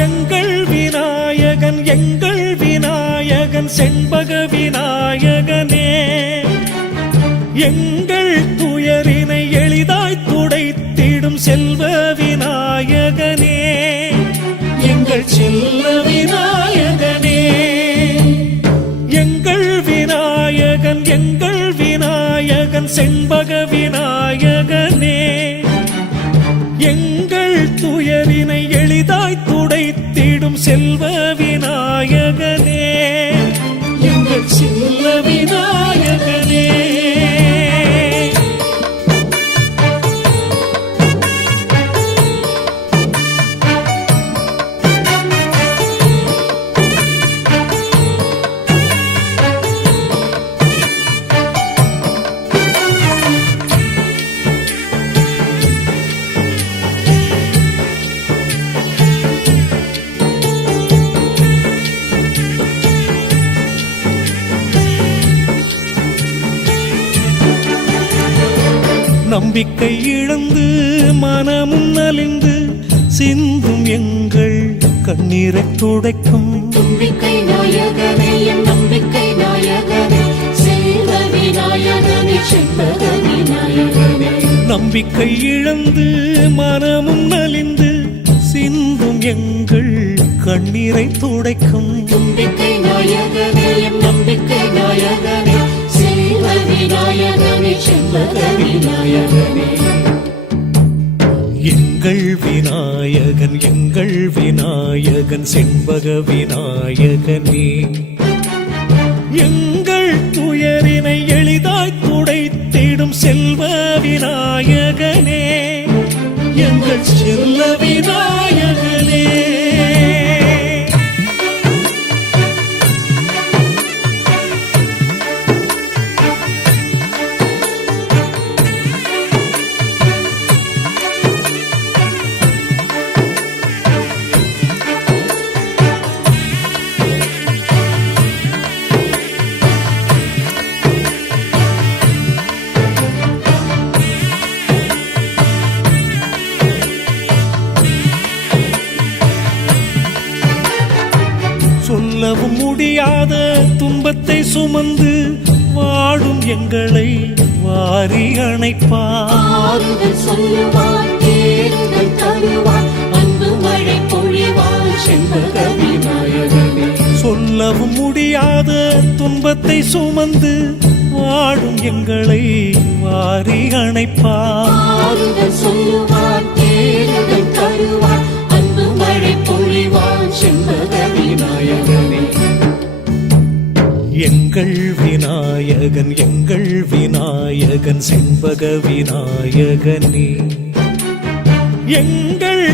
எங்கள் விநாயகன் எங்கள் விநாயகன் செண்பக விநாயகனே, எங்கள் துயரினை எளிதாய் துடைத்திடும் செல்வ விநாயகனே, எங்கள் செல்ல விநாயகனே. எங்கள் விநாயகன் செண்பக விநாயகனே, எங்கள் துயரினை எளிதாய் துடைத்திடும் செல்வ விநாயகனே, எங்கள் செல்ல விநாயகனே. நம்பிக்கை இழந்து மனமும் நலிந்து சிந்தும் எங்கள் கண்ணீரை துடைக்கும் நம்பிக்கை நாயகனே, என் நம்பிக்கை நாயகனே, செல்வ விநாயகனே, செண்பக விநாயகனே. நம்பிக்கை இழந்து மனமும் நலிந்து சிந்தும் எங்கள் கண்ணீரை துடைக்கும் நம்பிக்கை நாயகனே, என் நம்பிக்கை நாயகனே, செல்வ விநாயகனே, செண்பக விநாயகனே. எங்கள் விநாயகன் செண்பக விநாயகனே, எங்கள் துயரினை எளிதாய் துடைத்திடும் செல்வ விநாயகனே, எங்கள் செல்ல விநாயகனே. சொல்லவும் முடியாத துன்பத்தை சுமந்து வாடும் எங்களை வாரி அணைப்பார், ஆறுதல் சொல்லுவார், தேறுதல் தருவார், அன்பு மழை பொழிவார், செண்பக விநாயகனே. சொல்லவும் முடியாத துன்பத்தை சுமந்து வாடும் எங்களை வாரி அணைப்பார், ஆறுதல் சொல்லுவார், தேறுதல் தருவார், அன்பு மழை பொழிவார், செண்பக விநாயகனே. எங்கள் விநாயகன் செண்பக விநாயகனே, எங்கள்